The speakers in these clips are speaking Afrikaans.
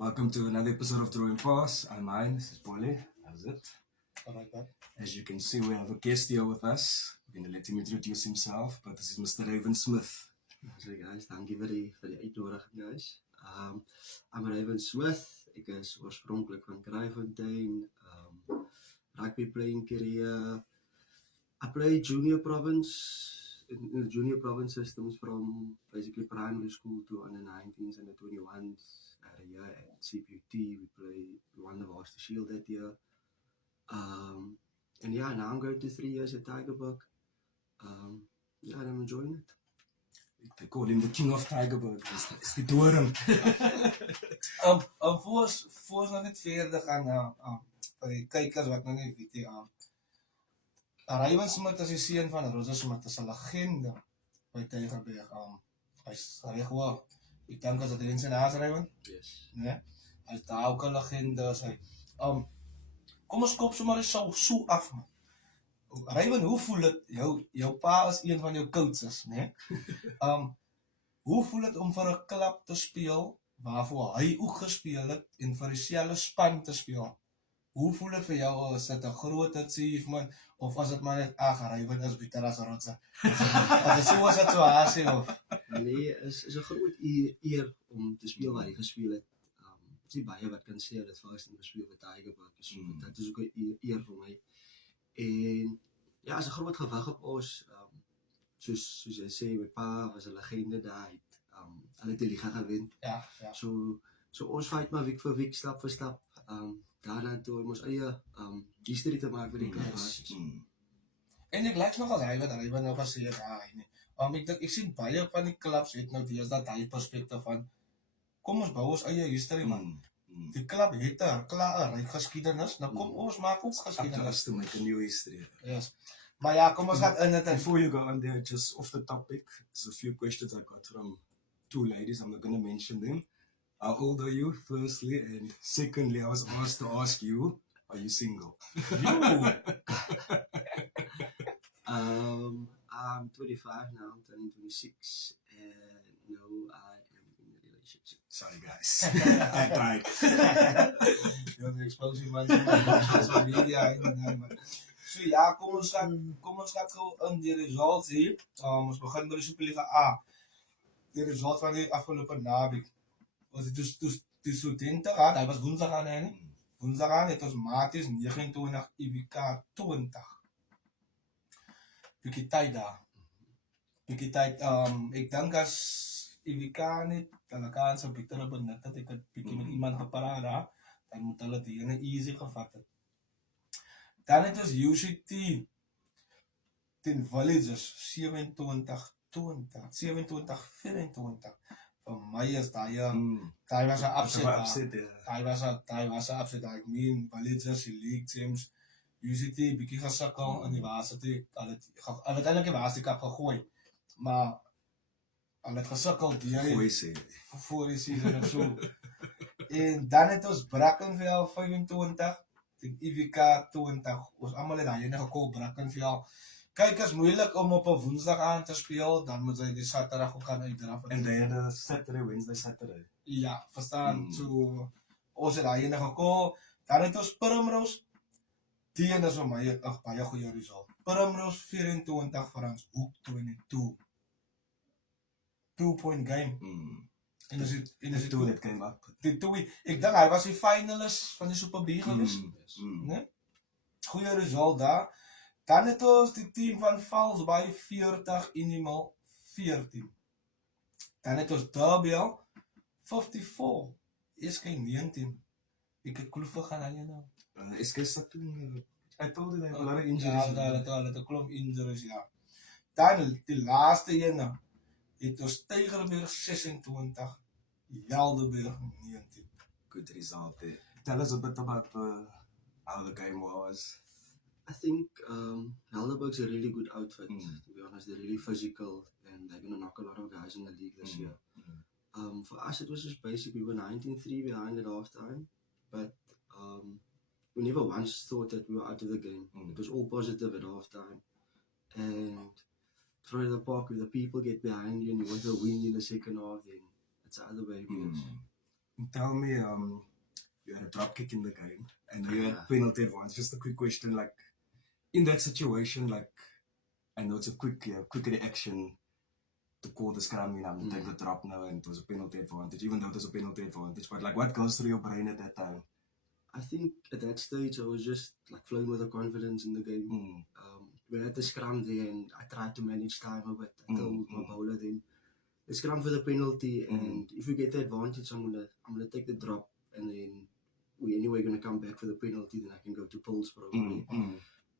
Welcome to another episode of Throwing Pass. I'm mine. This is Paulie. How's it? I like that. As you can see, we have a guest here with us. We're going to let him introduce himself, but this is Mr. Raven Smith. So guys, thank you vir die uitnodiging guys. I'm Raven Smith. Ek is oorspronklik van Kraaifontein. Rugby playing career. I played junior province in the junior province systems from basically primary school to under 19s and the 21s. At a year at CPUT, we won the Varsity Shield that year. And yeah, now I'm going to 3 years at Tygerberg. Yeah, and I'm enjoying it. They call him the king of Tygerberg. It's the Doring. Voor ons nog net verder gaan, vir die kykers wat nog nie weet, Raven Smith is die seun van Rosa Smith, is 'n legende by Tygerberg. Hy's regwaar. Ek dink as dit in sy naas Raven. Yes. Nee? Hy's daar ook 'n legende, hy. Kom ons kop sommer so af, man. Raven, hoe voel dit? Jou pa is een van jou coaches, né? Hoe voel dit om vir 'n klub te speel waarvoor hy ook gespeel het en vir dieselfde span te speel? Hoe voel dit vir jou? Is dit 'n groot achievement of was dit maar net Raven is beter as Rotsa? As dit so 'n situasie of Nee, is 'n groot eer om te speel waar hy gespeel het. Is nie baie wat kan sê dat first gespeel by Tygerberg is. So dit is ook 'n eer vir my. En ja, is 'n groot gewig op ons. Soos jy sê, my pa was 'n legende daar. Hulle het die liga gewen. ja. So ons fight maar week vir week, stap vir stap. Daarna toe ons eie history te maak met die klub. En ek lyk nog as hy wat Raven nou gesê het, nie. Ek sien baie van die clubs het nou deesdae daai perspektief van kom ons bou ons eie history, man. Die klub het 'n klare ryk geskiedenis. Nou kom ons maak ook Up to us geskiedenis. to make a new history. Yes. Maar ja, kom ons gaan in dit en Before you go on there, just off the topic, there's a few questions I got from two ladies. I'm not going to mention them. How old are you, firstly? And secondly, I was asked to ask you, are you single? I'm 25 now, I'm turning 26, and no, I am in a relationship. Sorry, guys. I tried. You're exposing myself social media. So ja, kom ons gaan gou in die results hier. Ons begin by die Superliga A. Die result van die afgelope naweek. Was dit die studente gehad, hy was woensdag aan, nie? Woensdag aan het ons Maties 29, IWK 20. Bietjie tyd daar. Ek dink as IWK net hulle kans op beter benut het, ek het bietjie met iemand gepraat daar, dan moet hulle die ene easy gevat het. Dan het ons UCT ten Villagers 27-24. Vir my is daai was 'n upset. Daai was 'n upset. Ek meen Villagers die League Teams UCT bietjie gesukkel in die Varsity. Hulle het eintlik die Varsity Cup gegooi. Maar hulle het gesukkel voor die season of so. En dan het ons Brackenfell 25 teen IWK 20. Ons almal het daai ene gekol Brackenfell. Kyk, is moeilik om op 'n Woensdag aan te speel, dan moet jy die Saterdag ook gaan uitdraf. And then Wednesday, Saturday. Ja, verstaan. So ons het daai ene gekol. Dan het ons Primrose. Die ene is vir my 'n baie goeie result. Primrose 24 vir ons Hoek 22. 2-point game. En is dit Toen it came up. Ek dink hy was die finalist van die Super B gewees. Nee? Goeie result daar. Dan het ons die team van Valsbaai 40 Animal 14. Dan het ons Derbyel 54. SK 19. Ek het kloof gaan aan nou. Is toen, I told you they have a lot of injuries. Ja, hulle het 'n klomp injuries, ja. Dan die laaste ene het ons Tygerberg 26, Helderberg 19. Good result there. Tell us a bit about how the game was. I think Helderberg's a really good outfit, to be honest. They're really physical, and they're going to knock a lot of guys in the league this year. For us, it was just basically, we were 19-3 behind at halftime, but we never once thought that we were out of the game. It was all positive at halftime. And through the park, if the people get behind you and you want to win in the second half, then it's the other way it goes. Tell me, you had a drop kick in the game and you had penalty advantage. Just a quick question, like in that situation, like I know it's a quick reaction to call the scrum, you know, take the drop now, and it was a penalty advantage, even though it was a penalty advantage. But like, what goes through your brain at that time? I think at that stage I was just like flowing with the confidence in the game. We had the scrum there, and I tried to manage time a bit. I told my bowler then, let's scrum for the penalty, and if we get the advantage, I'm gonna take the drop, and then we anyway gonna come back for the penalty. Then I can go to pulls probably.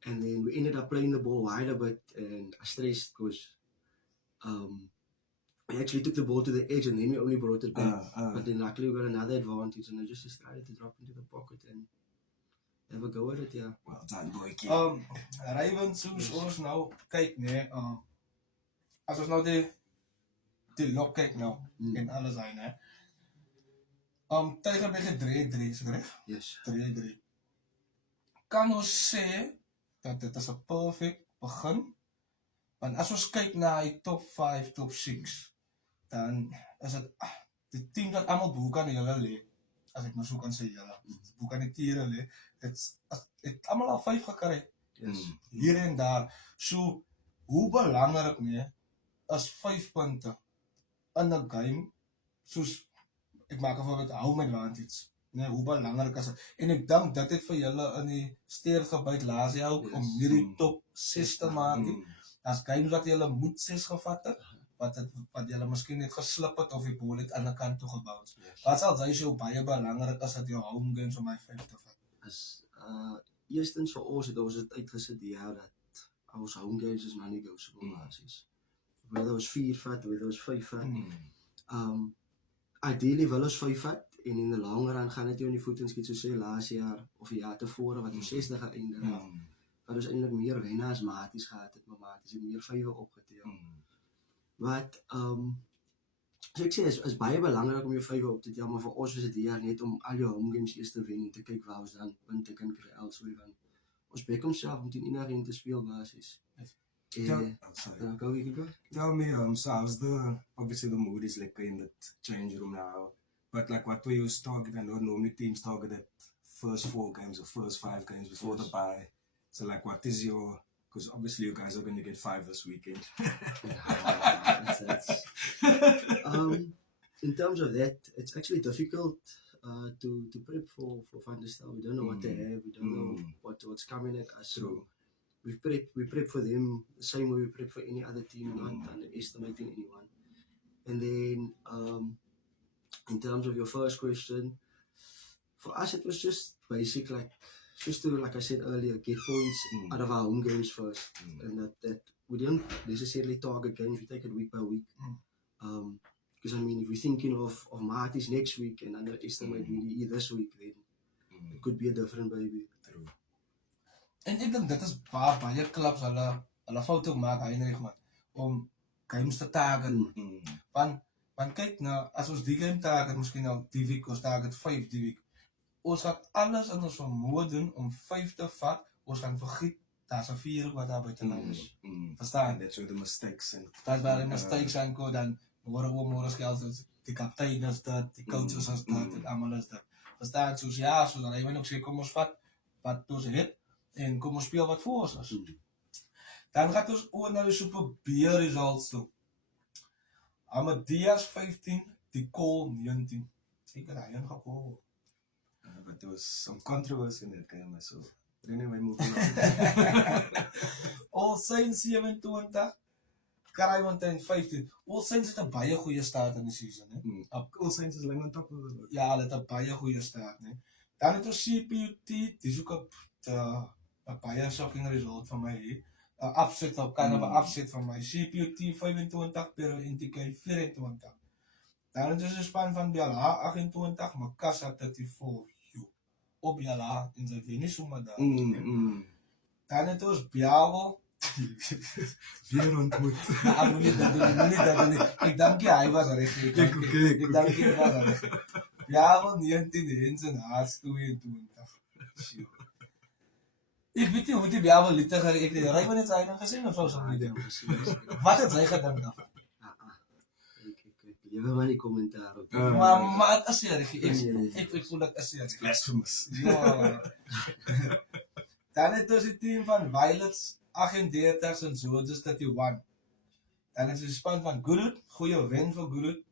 And then we ended up playing the ball wide a bit, and I stressed because I actually took the ball to the edge, and then we only brought it back. But then luckily we got another advantage, and I just decided to drop into the pocket and have a go at it. Yeah. Well done, boykie. Raven, soos ons nou kyk, nee, as ons nou die lok kyk nou, en alles hy, nee. Tiger beetje 3-3, is reg? Yes. 3-3. Kan ons sê dat dit is 'n perfect begin? Want as ons kyk na die top 5, top 6, dan is dit die team wat almal boek aan hulle lê. As ek maar so kan sê, julle boek aan die tiere lê. Het almal al 5 gekry. Yes. Hier en daar. So, hoe belangrik nee, is 5 punte in 'n game, soos ek maak voorbeeld home advantage. Nee, hoe belangrik is dit? En ek dink dit het vir julle in die steer gebyt laas jaar ook om hierdie top 6 te maak. As games wat julle moet 6 gevat het, wat julle miskien net geslip het of die bal het aan die kant toe gebounce. Wat sal jy so baie belangrik is dat jou home games om my 5 te vat? As eerstens vir ons het ons dit uitgesit die jaar dat ons home games is non-negotiable basis. Whether ons 4 vat, whether ons 5 vat. Ideally wil ons 5 vat, en in the long run gaan dit jou in die voet en skiet, soos sê laas jaar of die jaar tevore wat ons 60 geëindig het. Wat ons eintlik meer wenne as maties gehad het, maar maties het meer 5 opgeteel. Wat, so ek sê, is baie belangrik om jou 5 op te tel, maar vir ons is dit hier net om al jou home games eers te wen en te kyk waar ons dan punte kan kry elsewhere, want ons bek homself om teen enige te speel basis. Tell me, so how's obviously the mood is like in that change room now, but like what were your target? I know normally teams target that first 4 games or first 5 games before the bye. So like what is your, because obviously you guys are going to get 5 this weekend. In terms of that, it's actually difficult to prep for Van der Stel. We don't know what they have, we don't know what's coming at us. So we prep for them the same way we prep for any other team, not underestimating anyone. And then in terms of your first question, for us it was just basic, just to, like I said earlier, get points out of our home games first. And that we don't necessarily target games, we take it week by week. Because I mean, if we're thinking of Marties next week and underestimate really this week, then it could be a different baby. True. En ek dink dit is waar baie clubs hulle foute maak, Heinrich, man, om games te target. Want kyk nou, as ons die game target, miskien nou die week, ons target 5 die week, ons gaan alles in ons vermoë doen om 5 te vat, ons gaan vergiet, daar's 'n 4 wat daar buitenaan is. Verstaan? That's where the mistakes and That's waar die mistakes aankom, dan môre geld is, die kaptein is dit, die coaches is dit, en allemaal is dit. Verstaan? Soos dan hy ook sê, kom ons vat wat ons het, en kom ons speel wat voor ons is. Dan gaat ons oor na die Super B results toe. Amadeus 15, die Cole 19. Ek het hy ingekol. But there was some controversy in that game, so anyway, moving on. All Saints 27, Kraaifontein 15. All Saints het 'n baie goeie start in die season, hè. All Saints is like on top of it. Ja, hulle het 'n baie goeie start, hè. Dan het ons CPUT, dis ook 'n baie shocking result van my hier. 'n upset kind of 'n upset van my. CPUT 25, Pero NTK 24. Dan het ons 'n span van Bella 28, Makassa 34. Op Bella in sy wen nie sommer daar. Dan het ons Biawo weer ontmoet. Ek moet dit doen. Ek dink hy was reg. Ek dink hy was reg. Biawo 19 en sy Haas 22. Ek weet nie hoe die Biawo litte gery ek ry maar net sy gesien of so something. Wat het sy gedink daarvan? Ek lewe maar die kommentaar op. Maar het is serig. Nee. Ik voel dat is serig. Blasphemous. Ja. Dan het ons die team van Violets 38 en Soldiers 31. Dan is die span van Gurut. Goeie win voor Gurut.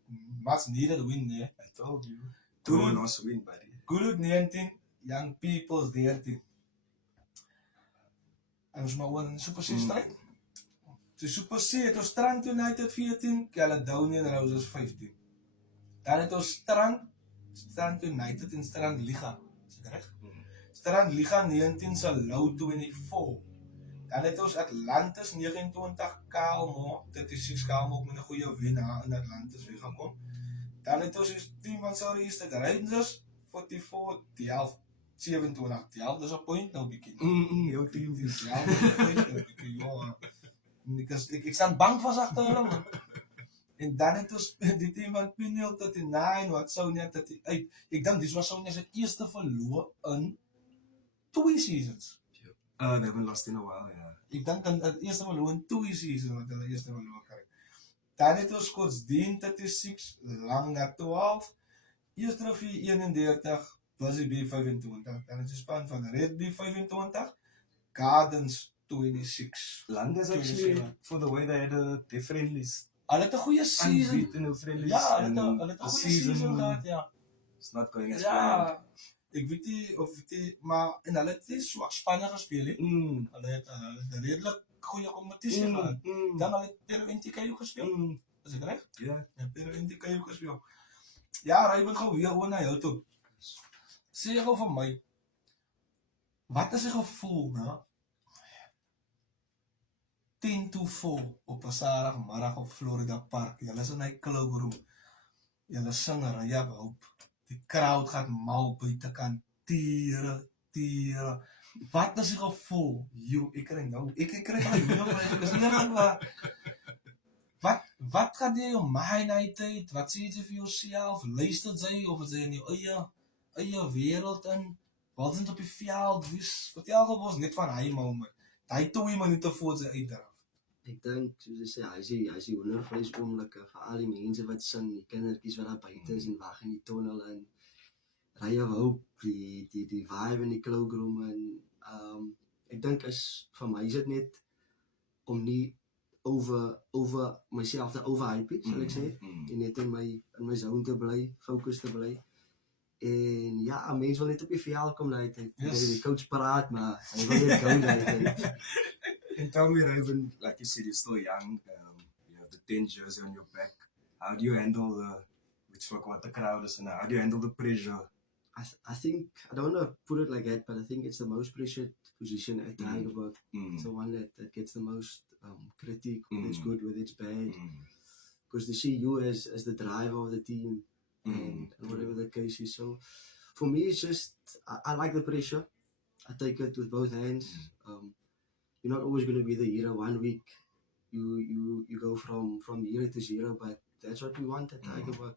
Much needed win, nee. I told you. Good. Don't also win, buddy. Gurut 19, Young People's 13. En ons maar een Super C strijd. De Super C het ons Strand United 14, Caledonian Roses 15. Dan het ons Strand United en Strand Liga. Is dit reg? Strand Liga 19 Salou 24. Dan het ons Atlantis 29 Calmo 36 Calmo met 'n goeie wen in Atlantis weer gaan kom. Dan het ons die team van Southeastern Rangers 44 12 27 12. Dis 'n point nou bietjie. Jou team. Ja, bietjie ja. Ik sta bang vast achter hem. En dan het ons die team van Pinel 39 wat Sonia 38. Ik denk dit was Sonia zijn eerste verloor in 2 seasons. They haven't lost in a while, yeah. Ik denk het eerste verloor in 2 seasons wat hulle eerste verloor kry. Dan het ons Kotsdien 36, Langa 12, Eerste Rivier 31, Busy B 25. Dan het die span van Red B 25, Gardens 26. Langa is actually, for the way they had their friendlies. Hulle het 'n goeie season. Unbeaten in friendlies. Ja, and hulle het 'n goeie season gehad, ja. It's not going as planned. Ja, ik weet niet of die, maar in hulle het nie swak Spanje gespeel he. Hulle het redelijk goeie competitie gehad. Dan hulle het Pero NTKU gespeel. Is dit reg? Ja. Ja, Pero NTKU gespeel. Ja, Ruben gou weer oor na jou toe. Sê gou vir my, wat is die gevoel, nou? 10 to 4 op 'n Saterdagmiddag op Florida Park. Julle is in hy cloakroom. Julle sing Raya Hope. Die crowd gaat mal buitekant. Tiere. Wat is die gevoel? Yo, ek kry nou. Ek kry nou. Ek is eerlik waar. Wat gaat jy jou mind uit? Wat sê jy vir jouself? Luister jy of is jy in jou eie wêreld in? Wat is op die veld? Vertel gou ons net van hy moment. Hy 2 minute voor sy uitdraf. Ek dink soos jy sê, hy is die wondervleis oomblikke vir al die mense wat sing, die kindertjies wat daar buite is en wag in die tunnel en Raya Hope, die vibe in die cloakroom en ek dink is vir my is dit net om nie over myself te overhype, sal ek sê, en net in my zone te bly, focus te bly. En ja, mense wil net op die veld kom daai tyd. Die coach praat, maar hy wil net gaan daai tyd. And tell me, Raven, like you said, you're still young. You have the 10 jersey on your back. How do you handle the crowd is and how do you handle the pressure? I think, I don't want to put it like that, but I think it's the most pressured position at Tygerberg. It's the one that gets the most critique, whether it's good, whether it's bad. Because they see you as the driver of the team and whatever the case is. So for me, it's just, I like the pressure. I take it with both hands. You're not always going to be the hero. 1 week you go from hero to zero, but that's what we want at Tygerberg.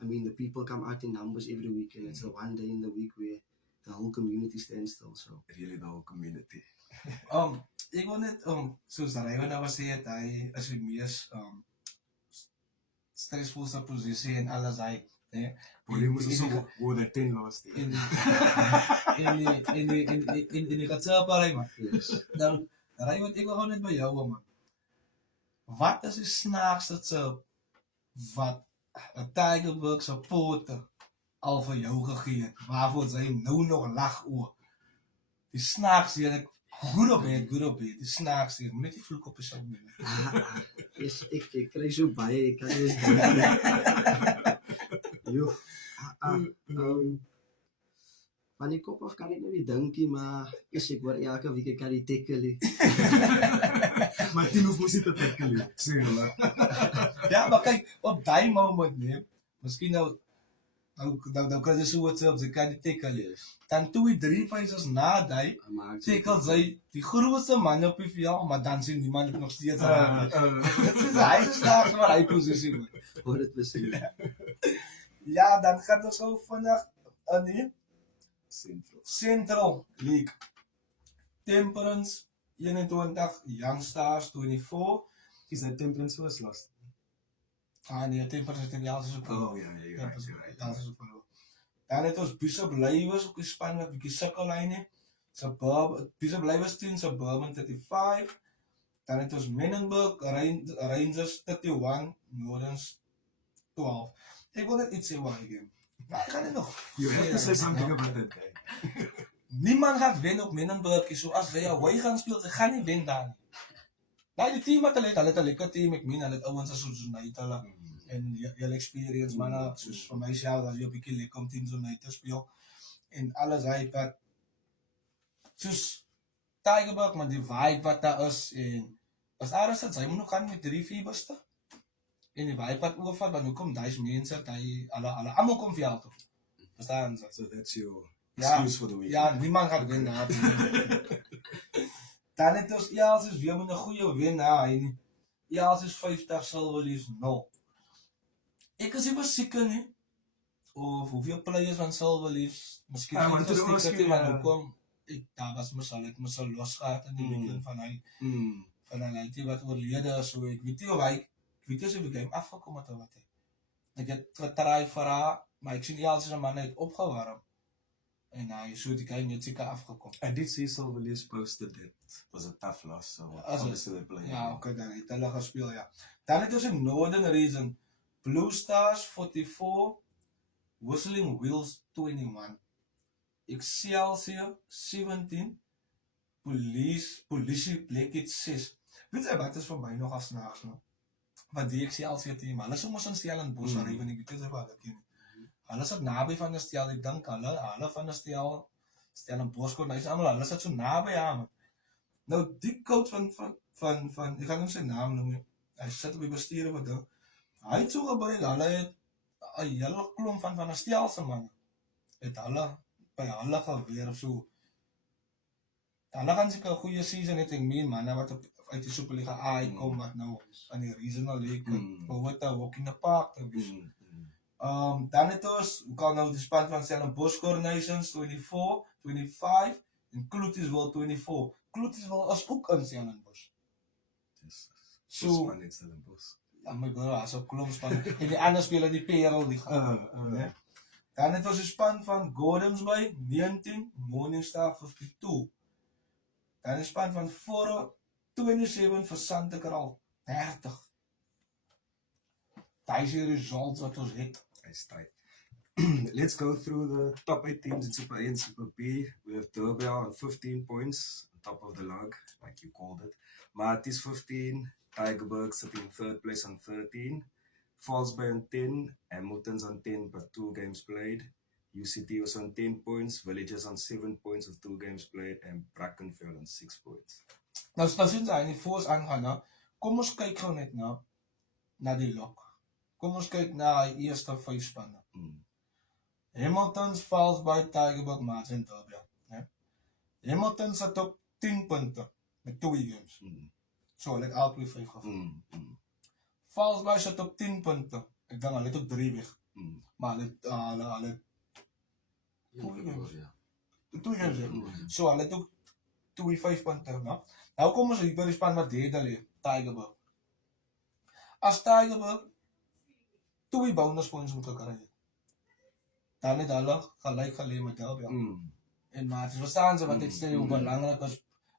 I mean, the people come out in numbers every week, and it's the one day in the week where the whole community stands still. So really, the whole community. Ek wil net soos Raven nou gesê het, hy is die mees stresvolste posisie en alles hy, né? Jy moes also word at 10 last year. In die katsaparry man. yes. Nou, Raven, ek wil gewoon net by jou man. Wat is die snaakste tip wat 'n Tygerberg supporter al vir jou gegee het, waarvoor sy nou nog lag oor? Die snaakste, en ek goed op het, die snaakste, moet net die vloek op jezelf nemen. Yes, ek kry so baie, ek kan nie eens dink. Van die kop af kan ek nou nie dinkie, maar ek hoor elke week ek kan die tackle. Maar 10 hoef mos nie te tackle, sê hulle. Ja, maar kyk, op die moment nee, miskien nou kry jy so wat selfs, ek kan die tackle. Dan 2-3 phases na die, tackle sy die grootste man op die veld, maar dan sien niemand het nog steeds raak. Dit is hy se snaaks maar hy posisie man. Hoor dit besig. Ja, dan gaan ons so vinnig aan die Central League. Temperance 21, Young Stars 24. Is that Temperance was lost? Nee, 10% in Jelse is ook wel. Oh, yeah, you're right. Jelse is ook wel. Dan het ons Bishop Lywers, ook die span wat bietjie sukkel hy nie. Bishop Lywers 10, Suburban 35. Dan het ons Menenberg, Rangers 31, Nordens 12. Ek wil net iets sê waar hy game. Ik ga niet nog. You have to say something about that guy. Niemand gaat winnen op Menenberg. Zoals zij away gaan spelen, ze gaan niet winnen daar. Nou, die team had een lekker team. Ik meen, het ouwens als zo'n United. En je experience, man. Dus voor mij is jou dat je op een keer lekker om team zo'n United speel. En alles hij dat. Dus, Tigerberg, maar die vibe wat daar is. En als alles dat zij moet nog gaan met 3-4 beste. En die vibe wat overvat, want nu komt deze mensen, allemaal komt via toe. Verstaan ze? So that's your excuse for the weekend. Ja, niemand gaat winnen. Dan het ons Ials is weer met een goede winnaar. Ials is 50, Silver Leafs 0. Ik is even zeker niet. Of hoeveel players van Silver Leafs. Misschien Ja, niet want zo zeker, maar hoe kwam. Daar was me zo losgehaald in die weekend van hij. Van hij die wat overleden is. Ik weet niet of hij. Ik weet niet of ik hem afgekomen had. Wat ik heb getraaid voor haar. Maar ik zie Ials is een man net opgewarmd. En hij is zo die guy net zeker afgekomen. I did see Silver Leafs posted that was a tough loss. So obviously they played. Ja, oké, dan heeft hij gespeeld, ja. Dan het is in Northern Region. Blue Stars 44, Whistling Wheels 21, Excelsior 17, Politie Blackhead 6. Weet je wat is voor mij nog als nachts, no? Maar die Excelsior team, alles is soms een stel in Bos, maar even niet, weet je wat dat is. Alles is nabij van de stel, ik denk alle van de stel in Bos, alles is zo nabij aan me. Nou, die coach van ik ga hem zijn naam noemen. Hij zit op die besturen wat doen. Hij heeft zo gebruikt, hij heeft een hele klomp van een stelse man. Het alle, bij alle geweer of zo. Alle gaan zich een goede season, ik meen man, wat uit die Superliga A komt, wat nou aan die Regional League, maar wat daar ook in de park. Dan het ons, we kan nou de span van Stellenbosch Coordinations 24, 25 en Kloetiswil 24. Kloetiswil is ook in Stellenbosch. So in Stellenbosch. Ja, my bro, so klomp span. En die ander spelen die Perel die gaan. Dan het ons de span van Gordonsby 19, Morningstar 52. Dan de span van Foro 27 vir Santekral 30. Daar is die results wat ons het. It's tight. Let's go through the top 8 teams in Super A and Super B. We have Derby on 15 points, on top of the log, like you called it. Matis 15, Tigerberg sitting in third place on 13, Fallsby on 10, Hamilton's on 10 but 2 games played. UCT was on 10 points, Villages on 7 points with 2 games played, and Brackenfell on 6 points. Nou sinds hy nie voor ons aangaan, kom ons kyk gou net na die lok. Kom ons kyk na die eerste 5 spanne. Hamilton's, Fallsby, Tigerberg, Maats en Derby. Hamilton sit op 10 punte met 2 games. So, hulle het albei 5 geval. Fallsby sit op 10 punte. Ek dink hulle het op 3 weg. Maar hulle 2 games. 2 games. So, hulle het ook 2-5 punte. Nou kom ons hier by die span wat derde lê, Tigerberg. As Tigerberg 2 bonus points moet gekry het, dan het hulle gelyk gelê met Derby. En maar het verstaan ze wat ek sê, hoe belangrik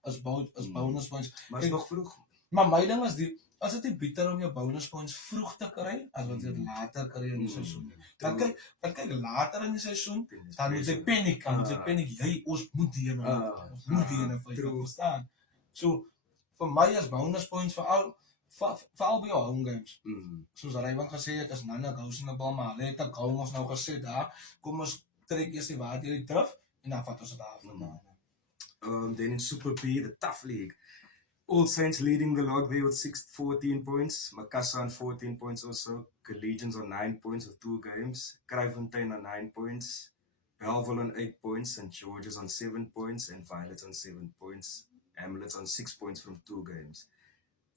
is bonus points. Maar is nog vroeg. Maar my ding is as dit nie beter om jou bonus points vroeg te kry, as wat jy dit later kry in die seisoen. Want kyk later in die seisoen, dan moet jy paniek, jy, ons moet die ene verstaan. So, vir my is bonus points veral by jou home games. Soos Raymond gesê het, is Nana goes in die bal, maar hulle het ek hou ons nou gesê daar, kom ons trek eers die waard hierdie terug, en dan vat ons het daar vandaan. Then in Super B, the tough league. All Saints leading the log there with 14 points. Makassar on 14 points also. Collegians on 9 points with 2 games. Kraaifontein on 9 points. Belleville on 8 points. St. George's on 7 points. And Violets on 7 points. Hamlets on 6 points from 2 games.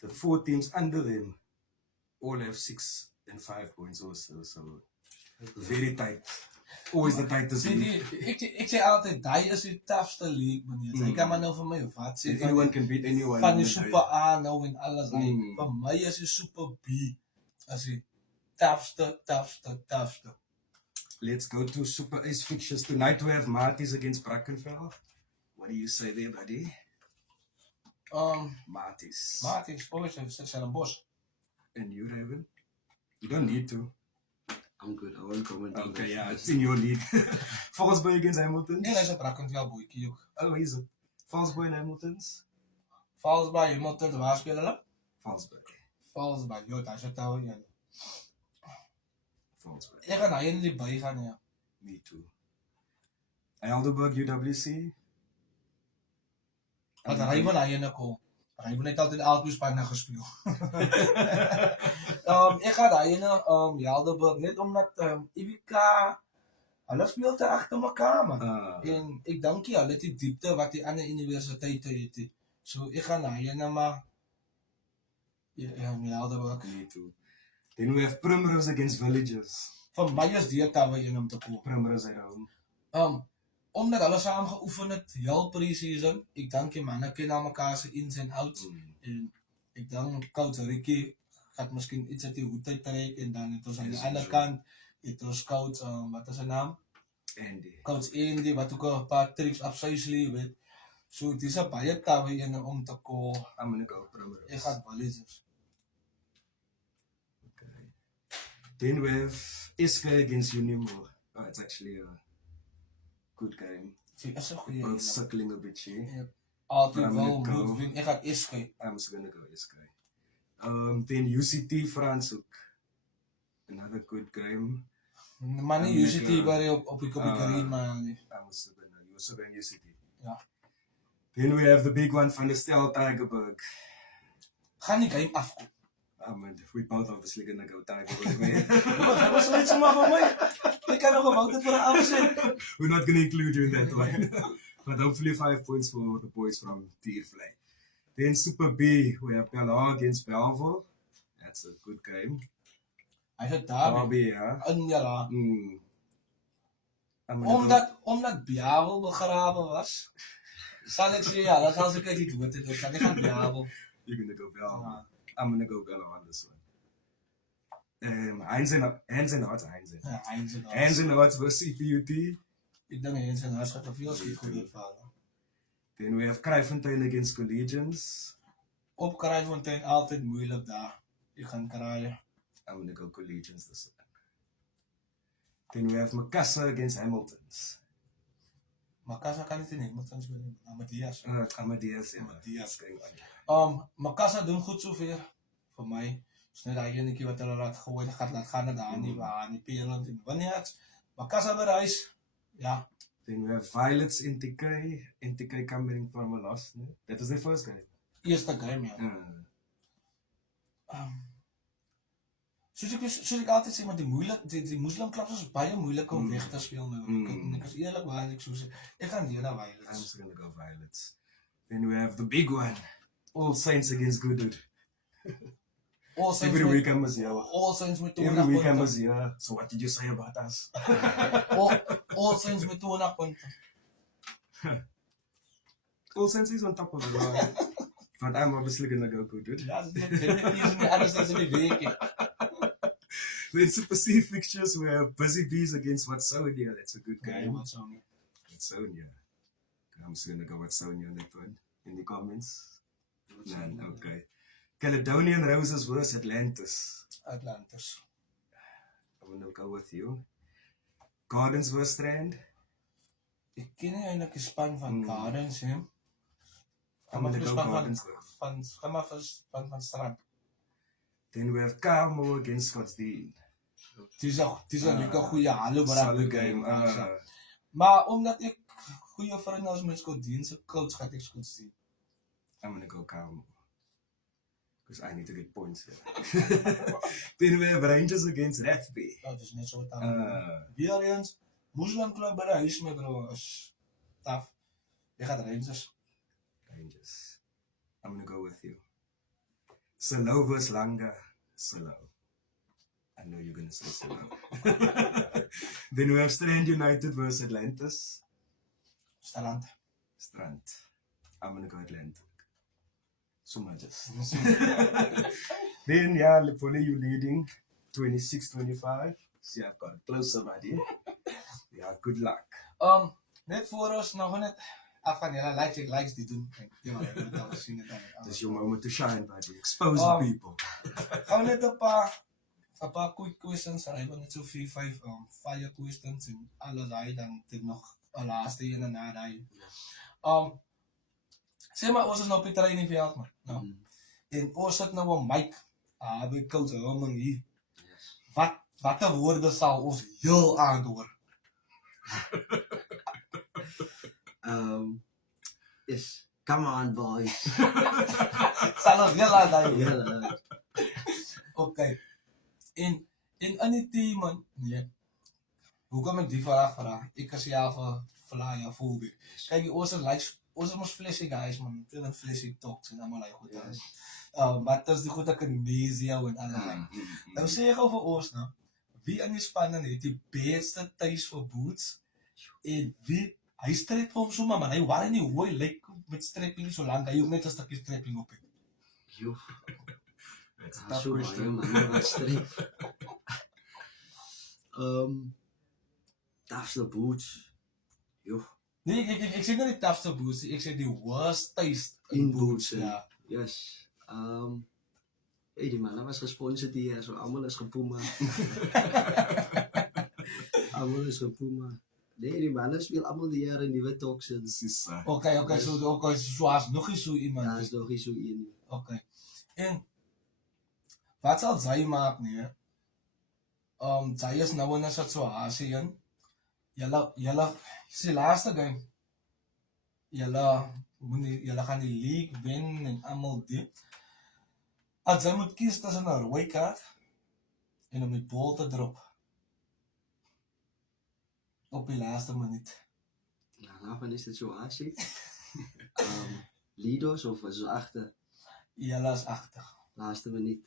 The 4 teams under them all have 6 and 5 points also. So very tight. Always the tightest league. Ek sê altyd, die is die toughste league, meneer. Ek kan maar nou vir my wat sê. Anyone can beat anyone. Van die Super A nou en alles. Vir my is die Super B as die toughste. Let's go to Super Ace fixtures. Tonight we have Marties against Brackenfell. What do you say there, buddy? Marties. Always Stellenbosch. And you, Raven? You don't need to. I'm good. I won't comment on Okay, that. yeah, it's in your league. Fallsboy against Hamilton. Nee, hy's 'n Brackenfell boetjie ook. Oh, he's a Fallsboy and Hamilton's. Fallsby, Hamilton, waar speel hulle? Fallsboy. Fallsby, joh, hy's 'n taal een. Fallsboy. Ek gaan hy in die by gaan, ja. Me too. Heidelberg UWC. Want Ryven hy en ek kom. Ryven het altyd albei spanne gespeel. Ek gaan daai ene Heidelberg net omdat Ivica hulle speel te agter mekaar man. En ek dink jy hulle het die diepte wat die ander universiteite het. So ek gaan daai ene maar Heidelberg. Me too. Then we have Primrose against Villagers. Vir my is die tawe een om te koop. Primrose at home. Omdat hulle saam geoefen het heel pre-season, ek dink die manne ken al mekaar se ins en outs en ek dink Coach Ricky gaat miskien iets uit die hoed uittrek en dan het ons aan die ander kant het ons Coach wat is sy naam? Andy. Coach Andy wat ook 'n paar tricks op sy sleeve het. So dis 'n baie tawe een om te koop. I'm gonna go Primrose. Ek gaan Villagers. Okay. Then we have Iske against Unimo. Oh, it's actually a good game. Dit is 'n goeie Both een. suckling a bit, she. Altyd wel moet wen. Ek gaan Iske. I'm just gonna go Iske. Then UCT Franshoek. Another good game. Maar nie UCT by op die karie maar nie. I'm also going UCT. Ja. Then we have the big one van the Stel Tigerberg. Gaan die game afkom. We both obviously gonna go Tigerberg. Man. Dat was net zomaar voor mij. Ik kan nog een het voor een afzet. We're not gonna include you in that one. But hopefully 5 points for the boys from Tiervlei. Then Super B, we have Bella against Belleville. That's a good game. Hij zit daar. Derby, ja. Ja. Omdat Belleville begraven was, zal ik zeggen, ja, dat als ik het niet doe, dan ga ik gaan Belleville. You're gonna go Belleville. I'm gonna go Bella on this one. Hands and Hearts. Ja, Hands and Hearts versus CPUT. Ik denk Hands and Hearts gaat er veel schiet goed vallen. Then we have Kraaifontein against Collegians. Op Kraaifontein altijd moeilijk daar. Je gaat kraaien. I'm gonna go Collegians this one. Then we have Makassar against Hamiltons. Makassar kan niet in Hamiltons spelen. Amadeus. Amadeus, ja. Amadeus. Makassar doen goed zover. Voor mij. Dus net dat ene keer wat hulle laat gooien, gaat laat gaan naar daar nie waar, nie Peerland en wanneer. Makassar bereis. Ja. Then we have Violets in TK coming from a loss. No? That was their first game. Eerste game, ja. Soos ek altyd sê, maar die moslimklaps is baie moeilik om weg te speel nou. Ek is eerlik waar ek so sê. Ek gaan die na Violets. I'm just gonna go Violets. Then we have the big one. All Saints against Goodwood. Every week I must hear. All Saints met 20 Every week I punte. must hear. So what did you say about us? All Saints met 20 punte. All Saints is on top of it. But I'm obviously gonna go Goodwood. Ja, dit is nie alles as in die week. Then Super C fixtures, we have Busy Bees against Watsonia. That's a good game. Watsonia. I'm just gonna go Watsonia on that one. In the comments? None, okay. Caledonian Roses versus Atlantis. Atlantis. I'm gonna go with you. Gardens versus Strand. Ek ken nie eintlik die span van Gardens nie. I'm gonna go Gardens van Strand. Then we have Carmo against Scottsdene. Dis 'n lekker goeie hallo Solid game. Maar omdat ek goeie vriende is met Scottsdene se coach, gaan ek Scottsdene. I'm gonna go Carmo. Because I need to get points here. Then we have Rangers against Rathby. Dat is net so taaf. Weer eens, moslimklub by die huis my bro is taaf. Jy gaan Rangers. I'm gonna go with you. Salo versus Langa. Salo. I know you're gonna say Salo. Then we have Strand United versus Atlantis. Strand. I'm gonna go Atlantic. So much. Then yeah, Lipoli, you leading. 26, 25. See, I've got closer, buddy. Yeah, good luck. Net voor ons nog net af van julle likes die doen. Ja, maar ek moet al sien dit dan. This is your moment to shine, buddy. Expose the people. Gaan net 'n paar quick questions, hy wil net so 4-5 fire questions en alles daai dan dit nog 'n laaste een en na daai. Sê maar ons is nou op die trainingveld man. Nou. En ons sit nou 'n mic. By coach Herman hier. Watter woorde sal ons heel aanhoor? Yes. Come on, boys. Sal ons heel aanhoor? Yeah. Okay. En in die team man, nee. Hoekom ek die vraag vra? Ek is ja vir flyer voorbeeld. Kyk, ons is mos fleshy guys man, veel fleshy talks en allemaal goed aan. Wat is die goede Kinesia en allerlei. Nou sê ek gou vir ons nou, wie in die spanning het die beste thuis vir boots en wie, hy strep vir hom so man, hy waar nie hoe hy lyk met strepping so lang, hy ook net 'n stukkie strepping op het. Joh. That's a That's tough question. man, wat streep. Toughste boots. Joh. Nee, ek sê nie die toughste boots, ek sê die worst thuis In boots. Ja. Yes. Hey, die mannen was gesponsord hier, so allemaal is gepuma. Allemaal is gepuma. Nee, die mannen speel allemaal die jaren nieuwe toxins. This is Okay, so as nog eens so iemand. Daar is nog niet zo in. Okay. En wat sal sy maak nie? Sy is nou in 'n situasie in. Julle sê laaste game. Julle gaan die league wen en almal dit. As sy moet kies tussen 'n rooi kaart en om die bal te drop. Op die laaste minuut. Nou, van die situatie. Lidos of is achter? Julle is agter. Laatste minuut.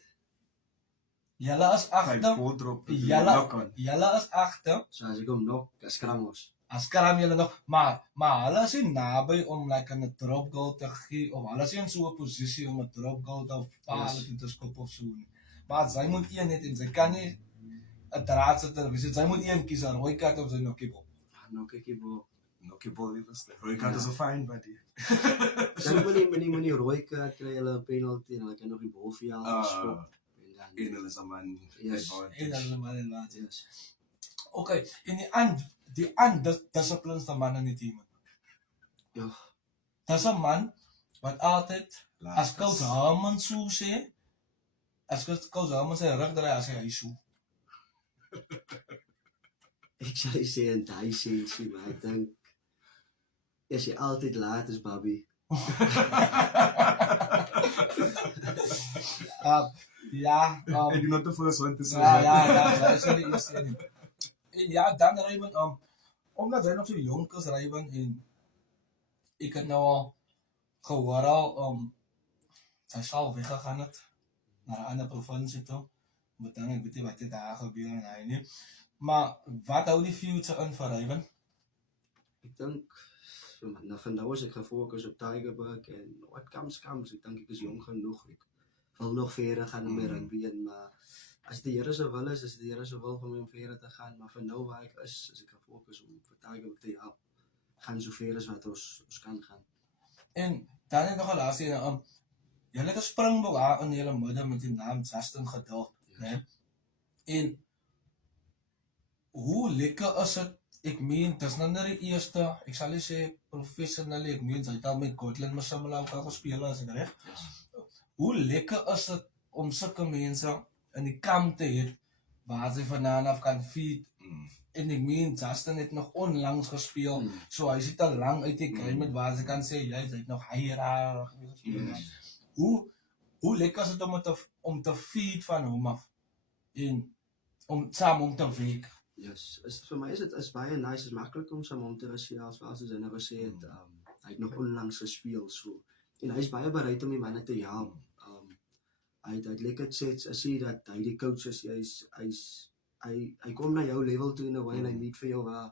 Julle is agter. Julle is agter. So as ik hem nog, as kramos. As karam julle nog, maar hulle is nie naby om like 'n drop goal te gee of hulle is nie in so 'n posisie om 'n drop goal te paal te skop of so nie. Maar sy moet een net en sy kan nie 'n draad sit en sy moet een kies, 'n rooi kaart of sy nokkie bal. Nokkie bal. Nokkie bal liewerste. Rooi kaart is 'n fine, buddy. Dan moet die rooi kaart kry hulle 'n penalty en hulle kan nog die bal vir jou skop. En hulle is 'n man. Yes. En hulle is 'n man en wat. Yes. Okay, en die disciplines van man in die team. Ja. Dis 'n man wat altyd as coach Herman so sê, as coach Herman sê rug draai as hy so. Ik zou je zeggen, die sensie, maar ik denk, als je altijd laat is, Bobby. Ja. I do not the first one to say. Ja, dat is die eerste een. En ja, dan Rayven, omdat hy nog so jonk is, Rayven, en ek het nou al gehoor al, sy sal weggegaan het, na 'n ander provinsie toe, maar dan ek weet nie wat dit daar gebeur en hy nie. Maar wat hou die future in vir Rayven? Ik denk, nou vandaag is ik gefocust op Tigerberg en wat comes. Ik denk ik is jong genoeg. Ik wil nog verder gaan met rugby, maar als de Here se wil is de Here se wil om verder te gaan. Maar van nou waar ik is ik gefocust om voor Tigerberg te helpen. Gaan zo ver as wat ons kan gaan. En dan het nog 'n laaste een, jy het 'n springbok daar in julle midde met die naam Justin Geduld, né? En hoe lekker is dit? Ek meen, dis nou net die eerste, ek sal nie sê professionally, ek meen, sy het al met Gotland Masamela gespeel as ek reg. Hoe lekker is dit om sulke mense in die kamp te hê waar sy vandaan af kan feed? En ek meen, Justin het nog onlangs gespeel, so hy sit al lang uit die game met waar sy kan sê, jy het nog hyra gespeel. Hoe lekker is dit om te feed van hom af en om saam om te werk? Yes, voor mij is het baie nice, het is makkelijk om saam om te reseren, zoals hy nou gesê het, hy het nog onlangs gespeel, so, en hy is baie bereid om die manne te help. Hy het lekker sets, as hy dat hy die coach is, hy kom na jou level toe in 'n way en hy meet vir jou waar,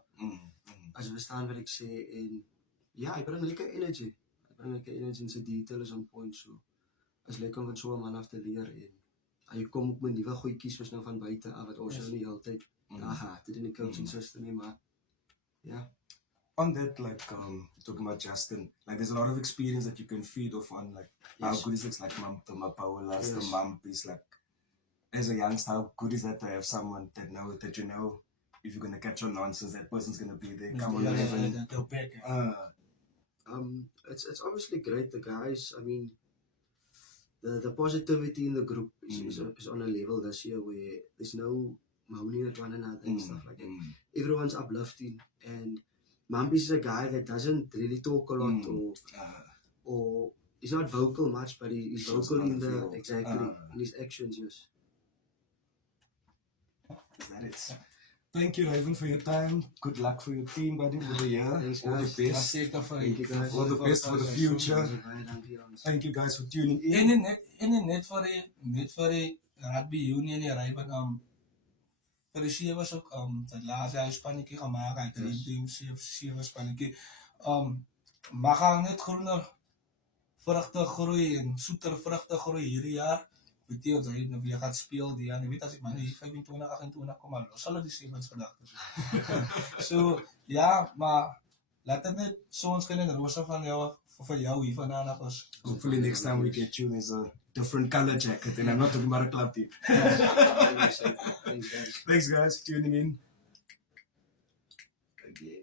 as jy verstaan wat ek sê, en ja, hy bring lekker energy, en sy detail is on point, so, is lekker om met so 'n man af te leer, en hy kom ook met nuwe goedjies soos nou van buite af wat ons nou nie altyd daar gehad het in die coaching system nie, maar ja. On that, like, talking about Justin, like, there's a lot of experience that you can feed off on, like, how good is it, like, the Mapaolas, the Mampis, like, as a youngster, how good is that to have someone that you know, if you're going to catch on nonsense, that person's going to be there. Come on, it's obviously great, the guys, I mean, the positivity in the group is on a level this year where there's no moaning at one another and stuff like that. Everyone's uplifting, and Mampi is a guy that doesn't really talk a lot or he's not vocal much, but he's vocal in in his actions, yes. Is that it? Thank you, Raven, for your time. Good luck for your team, buddy, for the year. Thanks, all guys. the best. Thank you, guys. All the best for the future. Thank you guys for tuning in. En net voor die rugby union die Raven vir die 7's ook dat laatste huispannetjie gemaak, hy het die 7 spannetjie. Maar gaan net groener vrugte groei en soeter vrugte groei hierdie jaar. Weet jy, hy nou weer gaat speel die jaar, weet as ek maar hier 25, 28 kom al los, sal die 7's gedagtes. So, ja, maar laat het net so ons kan in rosa van jou, vir jou hier vandaan af ons. Hopefully next time we get you is a different color jacket, and I'm not talking about a club team. Thanks, guys. Thanks, guys, for tuning in. Okay.